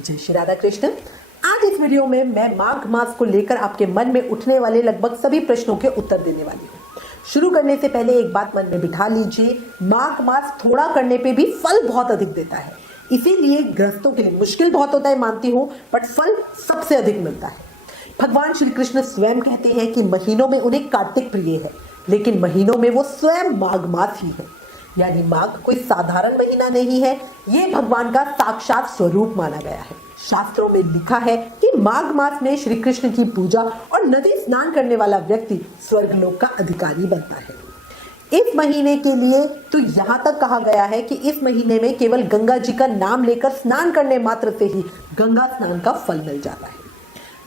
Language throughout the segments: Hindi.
जय श्री राधा कृष्ण। आज इस वीडियो में मैं माघ मास को लेकर आपके मन में उठने वाले लगभग सभी प्रश्नों के उत्तर देने वाली हूँ। शुरू करने से पहले एक बात मन में बिठा लीजिए, माघ मास थोड़ा करने पे भी फल बहुत अधिक देता है। इसीलिए गृहस्थों के लिए मुश्किल बहुत होता है मानती हूँ, बट फल सबसे अधिक मिलता है। भगवान श्री कृष्ण स्वयं कहते हैं कि महीनों में उन्हें कार्तिक प्रिय है, लेकिन महीनों में वो स्वयं माघ मास ही है। यानी माघ कोई साधारण महीना नहीं है, ये भगवान का साक्षात स्वरूप माना गया है। शास्त्रों में लिखा है कि माघ मास में श्री कृष्ण की पूजा और नदी स्नान करने वाला व्यक्ति स्वर्गलोक का अधिकारी बनता है। इस महीने के लिए तो यहाँ तक कहा गया है कि इस महीने में केवल गंगा जी का नाम लेकर स्नान करने मात्र से ही गंगा स्नान का फल मिल जाता है।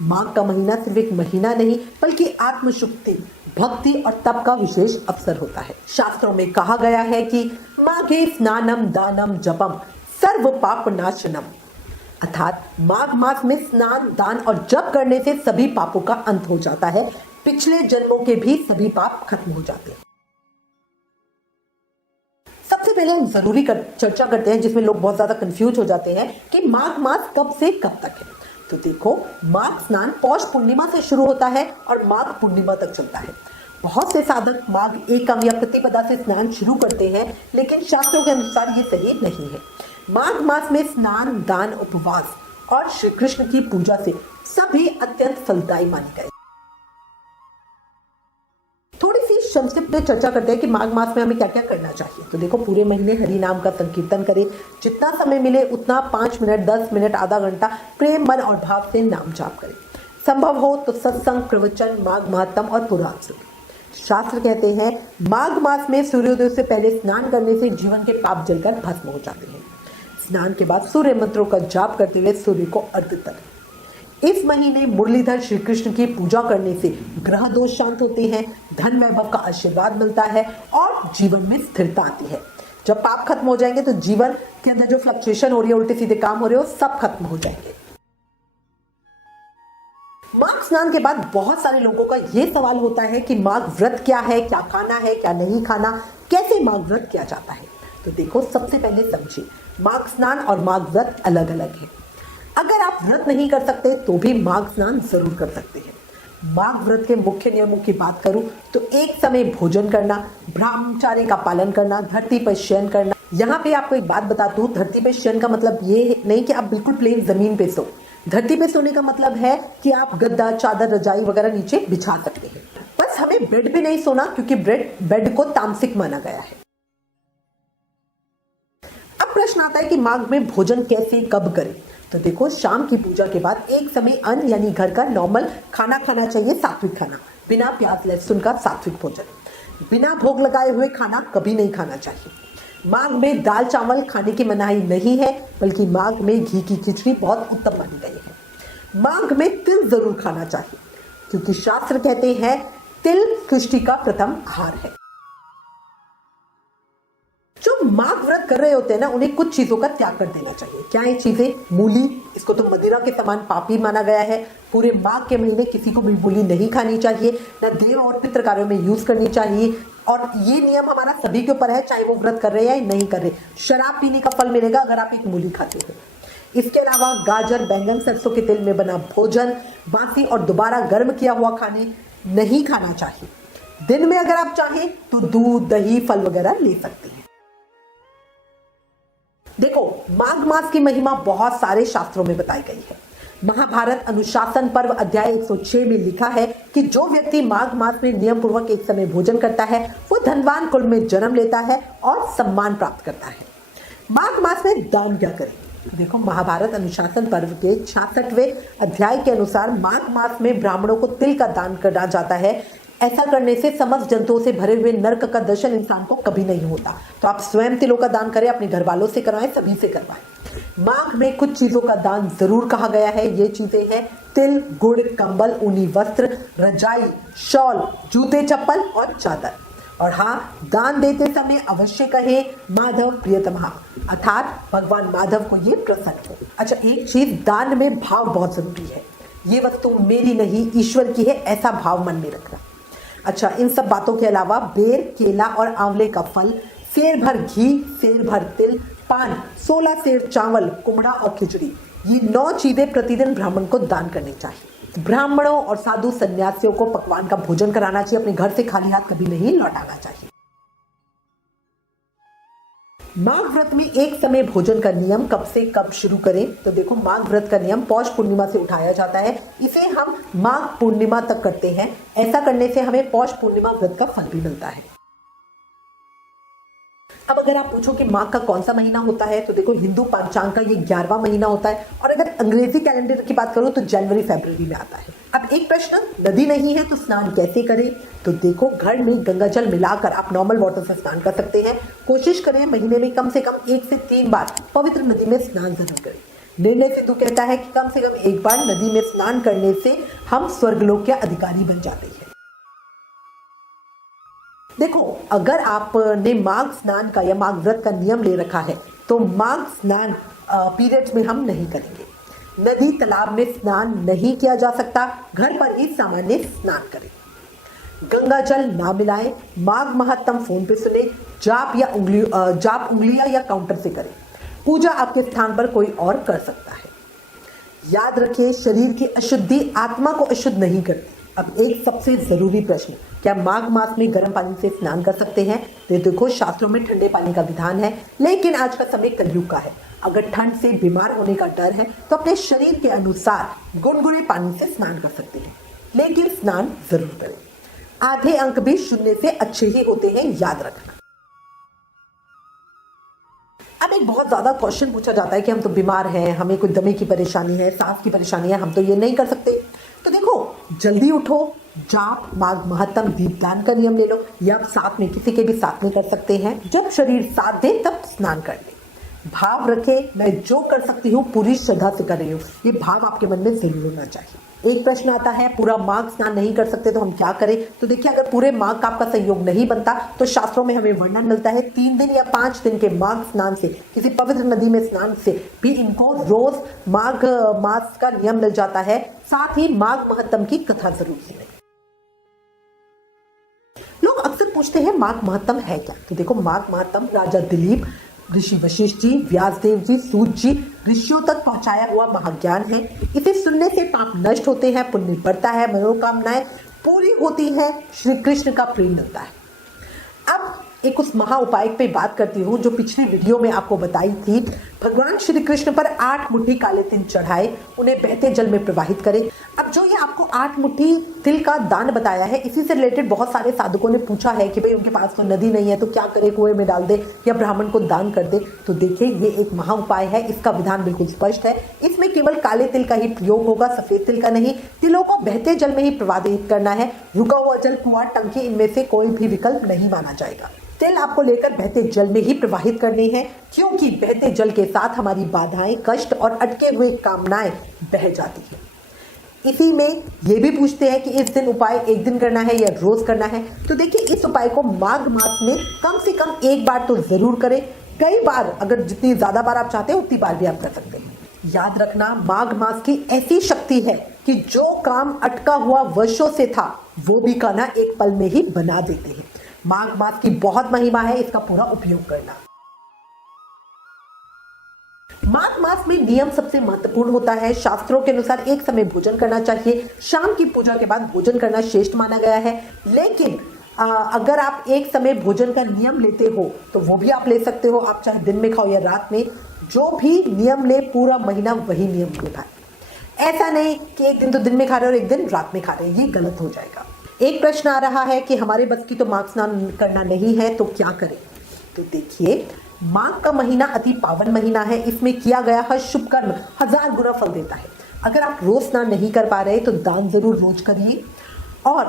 माघ का महीना सिर्फ एक महीना नहीं, बल्कि आत्मशुद्धि, भक्ति और तप का विशेष अवसर होता है। शास्त्रों में कहा गया है कि माघे स्नानम दानम जपम सर्व पाप नाशनम, अर्थात माघ मास में स्नान, दान और जप करने से सभी पापों का अंत हो जाता है। पिछले जन्मों के भी सभी पाप खत्म हो जाते हैं। सबसे पहले हम जरूरी चर्चा करते हैं, जिसमें लोग बहुत ज्यादा कंफ्यूज हो जाते हैं कि माघ मास कब से कब तक है। तो देखो, माघ स्नान पौष पूर्णिमा से शुरू होता है और माघ पूर्णिमा तक चलता है। बहुत से साधक माघ एकम या प्रतिपदा से स्नान शुरू करते हैं, लेकिन शास्त्रों के अनुसार ये सही नहीं है। माघ मास में स्नान, दान, उपवास और श्री कृष्ण की पूजा से सभी अत्यंत फलदायी माने गए। थोड़ी सी संक्षिप्त में चर्चा करते हैं कि माघ मास में हमें क्या क्या करना चाहिए। तो देखो, पूरे महीने हरि नाम का संकीर्तन करें, जितना समय मिले उतना 5 मिनट, 10 मिनट, आधा घंटा प्रेम, मन और भाव से नाम जाप करें। संभव हो तो सत्संग, प्रवचन, माघ महात्म और पुराण सुनें। शास्त्र कहते हैं माघ मास में सूर्योदय से पहले स्नान करने से जीवन के पाप जलकर भस्म हो जाते हैं। स्नान के बाद सूर्य मंत्रों का जाप करते हुए सूर्य को अर्घ्य करें। इस महीने मुरलीधर श्री कृष्ण की पूजा करने से ग्रह दोष शांत होते हैं, धन वैभव का आशीर्वाद मिलता है और जीवन में स्थिरता आती है। जब पाप खत्म हो जाएंगे तो जीवन के अंदर जो फ्लक्चुएशन हो रही है, उल्टे सीधे काम हो रहे हो, सब खत्म हो जाएंगे। माघ स्नान के बाद बहुत सारे लोगों का यह सवाल होता है कि माघ व्रत क्या है, क्या खाना है, क्या नहीं खाना, कैसे माघ व्रत किया जाता है। तो देखो, सबसे पहले समझिए, माघ स्नान और माघ व्रत अलग अलग है। अगर आप व्रत नहीं कर सकते तो भी माघ स्नान जरूर कर सकते हैं। माघ व्रत के मुख्य नियमों की बात करूं तो एक समय भोजन करना, ब्रह्मचर्य का पालन करना, धरती पर शयन करना। यहाँ पे आपको एक बात बता दूं, धरती पर शयन का मतलब ये नहीं कि आप बिल्कुल प्लेन जमीन पे सो। धरती पे सोने का मतलब है कि आप गद्दा, चादर, रजाई वगैरह नीचे बिछा सकते हैं। बस हमें बेड पे नहीं सोना, क्योंकि बेड को तामसिक माना गया है। अब प्रश्न आता है कि माघ में भोजन कैसे, कब करें। तो देखो, शाम की पूजा के बाद एक समय अन्न यानी घर का नॉर्मल खाना खाना चाहिए, सात्विक खाना, बिना प्याज लहसुन का सात्विक भोजन। बिना भोग लगाए हुए खाना कभी नहीं खाना चाहिए। माघ में दाल चावल खाने की मनाही नहीं है, बल्कि माघ में घी की खिचड़ी बहुत उत्तम मानी गई है। माघ में तिल जरूर खाना चाहिए, क्योंकि शास्त्र कहते हैं तिल सृष्टि का प्रथम आहार है। जो माघ व्रत कर रहे होते हैं ना, उन्हें कुछ चीजों का त्याग कर देना चाहिए। क्या ये चीजें? मूली, इसको तो मदिरा के समान पापी माना गया है। पूरे माघ के महीने किसी को भी मूली नहीं खानी चाहिए, न देव और पितृ कार्यों में यूज करनी चाहिए। और ये नियम हमारा सभी के ऊपर है, चाहे वो व्रत कर रहे हैं या नहीं कर रहे। शराब पीने का फल मिलेगा अगर आप एक मूली खाते हो। इसके अलावा गाजर, बैंगन, सरसों के तेल में बना भोजन, बासी और दोबारा गर्म किया हुआ खाने नहीं खाना चाहिए। दिन में अगर आप चाहें तो दूध, दही, फल वगैरह ले सकते हैं। देखो, माघ मास की महिमा बहुत सारे शास्त्रों में बताई गई है। महाभारत अनुशासन पर्व अध्याय 106 में लिखा है कि जो व्यक्ति माघ मास में नियम पूर्वक एक समय भोजन करता है, वो धनवान कुल में जन्म लेता है और सम्मान प्राप्त करता है। माघ मास में दान क्या करें? देखो, महाभारत अनुशासन पर्व के 66वें अध्याय के अनुसार माघ मास में ब्राह्मणों को तिल का दान करा जाता है। ऐसा करने से समस्त जंतुओं से भरे हुए नरक का दर्शन इंसान को कभी नहीं होता। तो आप स्वयं तिलों का दान करें, अपने घर वालों से करवाएं, सभी से करवाएं। माघ में कुछ चीजों का दान जरूर कहा गया है। ये चीजें हैं तिल, गुड़, कंबल, ऊनी वस्त्र, रजाई, शॉल, जूते, चप्पल और चादर। और हाँ, दान देते समय अवश्य कहे माधव प्रियतमः, अर्थात भगवान माधव को ये प्रसन्न हो। अच्छा, एक चीज, दान में भाव बहुत जरूरी है। ये वस्तु मेरी नहीं, ईश्वर की है, ऐसा भाव मन में रखना। अच्छा, इन सब बातों के अलावा बेर, केला और आंवले का फल, सेर भर घी, सेर भर तिल, पान, 16 सेर चावल, कुमड़ा और खिचड़ी, ये 9 चीजें प्रतिदिन ब्राह्मण को दान करनी चाहिए। ब्राह्मणों और साधु सन्यासियों को पकवान का भोजन कराना चाहिए, अपने घर से खाली हाथ कभी नहीं लौटाना चाहिए। माघ व्रत में एक समय भोजन का नियम कब से कब शुरू करें? तो देखो, माघ व्रत का नियम पौष पूर्णिमा से उठाया जाता है। इसे हम माघ पूर्णिमा तक करते हैं। ऐसा करने से हमें पौष पूर्णिमा व्रत का फल भी मिलता है। अब अगर आप पूछो कि माघ का कौन सा महीना होता है, तो देखो, हिंदू पंचांग का ये 11वां महीना होता है और अगर अंग्रेजी कैलेंडर की बात करूं तो जनवरी फरवरी में आता है। अब एक प्रश्न, नदी नहीं है तो स्नान कैसे करें? तो देखो, घर में गंगा जल मिलाकर आप नॉर्मल वाटर से स्नान कर सकते हैं। कोशिश करें महीने में कम से कम 1 से 3 बार पवित्र नदी में स्नान जरूर करें। निर्णय सिद्धू कहता है कि कम से कम 1 बार नदी में स्नान करने से हम स्वर्गलोक के अधिकारी बन जाते हैं। देखो, अगर आपने माघ स्नान का या माघ व्रत का नियम ले रखा है तो माघ स्नान पीरियड्स में हम नहीं करेंगे। नदी तालाब में स्नान नहीं किया जा सकता, घर पर ही सामान्य स्नान करें। गंगा जल ना मिलाएं, माघ महात्म फोन पे सुने, जाप उंगलियां या काउंटर से करें। पूजा आपके स्थान पर कोई और कर सकता है। याद रखिए, शरीर की अशुद्धि आत्मा को अशुद्ध नहीं करती। अब एक सबसे जरूरी प्रश्न, क्या माघ मास में गर्म पानी से स्नान कर सकते हैं? तो देखो, शास्त्रों में ठंडे पानी का विधान है, लेकिन आज का समय कलयुग का है। अगर ठंड से बीमार होने का डर है तो अपने शरीर के अनुसार गुनगुने पानी से स्नान कर सकते हैं, लेकिन स्नान जरूर करें। आधे अंक भी शून्य से अच्छे ही होते हैं, याद रखना। अब एक बहुत ज्यादा क्वेश्चन पूछा जाता है कि हम तो बीमार हैं, हमें कोई दमे की परेशानी है, सांस की परेशानी है, हम तो ये नहीं कर सकते। तो देखो, जल्दी उठो, जाप माघ महत्तम दीपदान का नियम ले लो, या आप साथ में किसी के भी साथ में कर सकते हैं। जब शरीर साथ दे तब स्नान कर ले। भाव रखे, मैं जो कर सकती हूँ पूरी श्रद्धा से कर रही हूँ, ये भाव आपके मन में जरूर होना चाहिए। एक प्रश्न आता है, पूरा माघ स्नान नहीं कर सकते तो हम क्या करें? तो देखिए, अगर पूरे माघ का आपका संयोग नहीं बनता तो शास्त्रों में हमें वर्णन मिलता है 3 दिन या 5 दिन के माघ स्नान से, किसी पवित्र नदी में स्नान से भी इनको रोज माघ मास का नियम मिल जाता है। साथ ही माघ महत्तम की कथा जरूर सुने। लोग अक्सर पूछते हैं माघ महत्तम है क्या? तो देखो, माघ महत्तम राजा दिलीप, ऋषि वशिष्ठ जी, व्यासदेव जी, सूत जी, ऋषियों तक पहुंचाया हुआ महाज्ञान है। इसे सुनने से पाप नष्ट होते हैं, पुण्य बढ़ता है, मनोकामनाएं पूरी होती हैं, श्री कृष्ण का प्रेम मिलता है। अब एक उस महा उपाय पे बात करती हूँ जो पिछले वीडियो में आपको बताई थी। भगवान श्री कृष्ण पर 8 मुट्ठी काले तिल चढ़ाए, उन्हें बहते जल में प्रवाहित करें। अब जो ये आपको 8 मुट्ठी तिल का दान बताया है, इसी से रिलेटेड बहुत सारे साधकों ने पूछा है कि भाई उनके पास तो नदी नहीं है तो क्या करे, कुएं में डाल दे या ब्राह्मण को दान कर दे। तो देखिए, ये एक महा उपाय है, इसका विधान बिल्कुल स्पष्ट है। इसमें केवल काले तिल का ही प्रयोग होगा, सफेद तिल का नहीं। तिलों को बहते जल में ही प्रवाहित करना है। रुका हुआ जल, कुआं, टंकी, इनमें से कोई भी विकल्प नहीं माना जाएगा। तिल आपको लेकर बहते जल में ही प्रवाहित करने हैं, क्योंकि बहते जल के साथ हमारी बाधाएं, कष्ट और अटके हुए कामनाएं बह जाती हैं। इसी में ये भी पूछते हैं कि इस दिन उपाय एक दिन करना है या रोज करना है। तो देखिए, इस उपाय को माघ मास में कम से कम 1 बार तो जरूर करें। कई बार, अगर जितनी ज्यादा बार आप चाहते हैं उतनी बार भी आप कर सकते हैं। याद रखना, माघ मास की ऐसी शक्ति है कि जो काम अटका हुआ वर्षों से था वो भी कान्हा एक पल में ही बना देते हैं। माघ मास की बहुत महिमा है, इसका पूरा उपयोग करना। माघ मास में नियम सबसे महत्वपूर्ण होता है। शास्त्रों के अनुसार एक समय भोजन करना चाहिए, शाम की पूजा के बाद भोजन करना श्रेष्ठ माना गया है। लेकिन अगर आप एक समय भोजन का नियम लेते हो तो वो भी आप ले सकते हो, आप चाहे दिन में खाओ या रात में, जो भी नियम ले पूरा महीना वही नियम निभाए। ऐसा नहीं कि एक दिन तो दिन में खा रहे हो और एक दिन रात में खा रहे हैं, ये गलत हो जाएगा। एक प्रश्न आ रहा है कि हमारे बस की तो माघ स्नान करना नहीं है तो क्या करें? तो देखिए, माघ का महीना अति पावन महीना है, इसमें किया गया हर शुभ कर्म 1000 गुना फल देता है। अगर आप रोज स्नान नहीं कर पा रहे तो दान जरूर रोज करिए और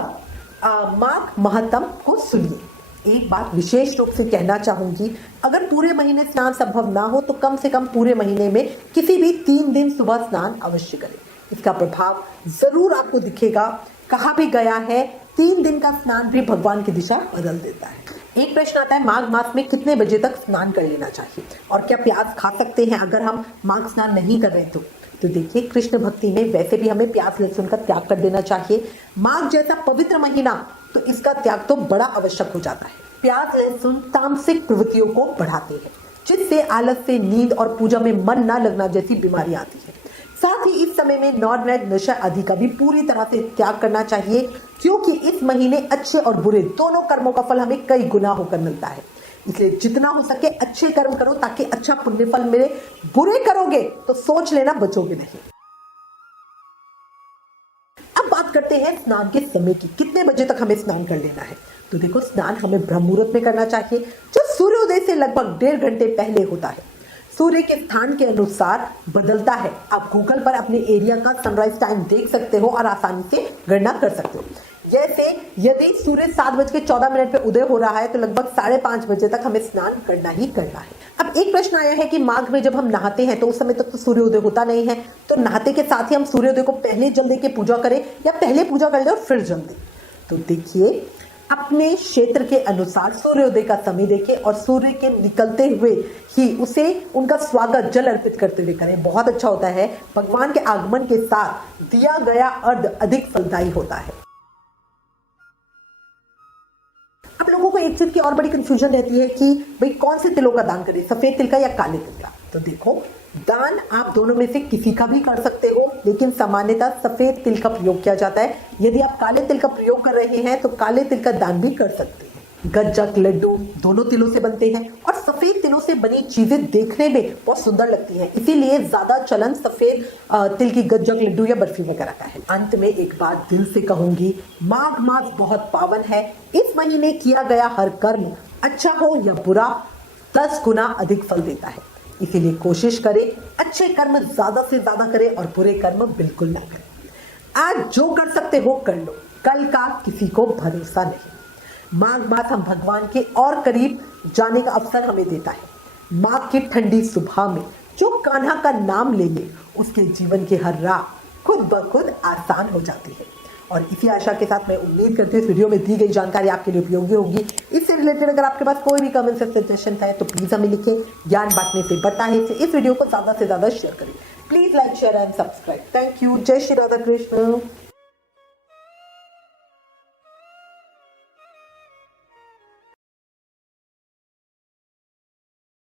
माघ महत्तम को सुनिए। एक बात विशेष रूप से कहना चाहूंगी, अगर पूरे महीने स्नान संभव ना हो तो कम से कम पूरे महीने में किसी भी 3 दिन सुबह स्नान अवश्य करें। इसका प्रभाव जरूर आपको दिखेगा। कहा भी गया है, 3 दिन का स्नान भी भगवान की दिशा बदल देता है। एक प्रश्न आता है, माघ मास में कितने बजे तक स्नान कर लेना चाहिए और क्या प्याज खा सकते हैं अगर हम माघ स्नान नहीं कर रहे तो देखिए, कृष्ण भक्ति में वैसे भी हमें प्याज लहसुन का त्याग कर देना चाहिए। माघ जैसा पवित्र महीना तो इसका त्याग तो बड़ा आवश्यक हो जाता है। प्याज लहसुन तामसिक प्रवृत्तियों को बढ़ाते हैं, जिससे आलस से नींद और पूजा में मन न लगना जैसी बीमारी आती है। साथ ही इस समय में नॉन वेज नशा आदि का भी पूरी तरह से त्याग करना चाहिए, क्योंकि इस महीने अच्छे और बुरे दोनों कर्मों का फल हमें कई गुना होकर मिलता है। इसलिए जितना हो सके अच्छे कर्म करो ताकि अच्छा पुण्य फल मिले। बुरे करोगे तो सोच लेना बचोगे नहीं। अब बात करते हैं स्नान के समय की। कितने बजे तक हमें स्नान कर लेना है? तो देखो, स्नान हमें ब्रह्म मुहूर्त में करना चाहिए, जो सूर्योदय से लगभग 1.5 घंटे पहले होता है। सूर्य के स्थान के अनुसार बदलता है। आप गूगल पर अपने एरिया का सनराइज टाइम देख सकते हो और आसानी से गणना कर सकते हो। जैसे यदि सूर्य 7:14 पे उदय हो रहा है तो लगभग 5:30 बजे तक हमें स्नान करना ही करना है। अब एक प्रश्न आया है कि माघ में जब हम नहाते हैं तो उस समय तक तो सूर्योदय होता नहीं है, तो नहाते के साथ ही हम सूर्योदय को पहले जल दे के पूजा करें या पहले पूजा कर ले और फिर जल दें? तो देखिए, अपने क्षेत्र के अनुसार सूर्योदय का समय देखें और सूर्य के निकलते हुए ही उसे उनका स्वागत जल अर्पित करते हुए करें। बहुत अच्छा होता है। भगवान के आगमन के साथ दिया गया अर्घ अधिक फलदायी होता है। अब लोगों को एक चीज की और बड़ी कंफ्यूजन रहती है कि भाई कौन से तिलों का दान करें, सफेद तिल का या काले तिल का? तो देखो, दान आप दोनों में से किसी का भी कर सकते हो, लेकिन सामान्यतः सफेद तिल का प्रयोग किया जाता है। यदि आप काले तिल का प्रयोग कर रहे हैं तो काले तिल का दान भी कर सकते हैं। गज्जक, लड्डू दोनों तिलों से बनते हैं और सफेद तिलों से बनी चीजें देखने में बहुत सुंदर लगती हैं, इसीलिए ज्यादा चलन सफेद तिल की गज्जक, लड्डू या बर्फी वगैरह का है। अंत में एक बात दिल से कहूंगी, माघ मास बहुत पावन है। इस महीने किया गया हर कर्म, अच्छा हो या बुरा, 10 गुना अधिक फल देता है। इसीलिए कोशिश करें अच्छे कर्म ज्यादा से ज्यादा करें और बुरे कर्म बिल्कुल ना करें। आज जो कर सकते हो कर लो, कल का किसी को भरोसा नहीं। माघ मास हम भगवान के और करीब जाने का अवसर हमें देता है। माघ की ठंडी सुबह में जो कान्हा का नाम ले ले, उसके जीवन की हर राह खुद ब खुद आसान हो जाती है। और इसी आशा के साथ मैं उम्मीद करती हूँ इस वीडियो में दी गई जानकारी आपके लिए उपयोगी होगी। इससे रिलेटेड अगर आपके पास कोई भी कमेंट या सजेशन है तो प्लीज हमें लिखें। ज्ञान बांटने से बढ़ता है, इस वीडियो को ज्यादा से ज्यादा शेयर करें। Please like, share and subscribe. Thank you. जय श्री राधा कृष्ण।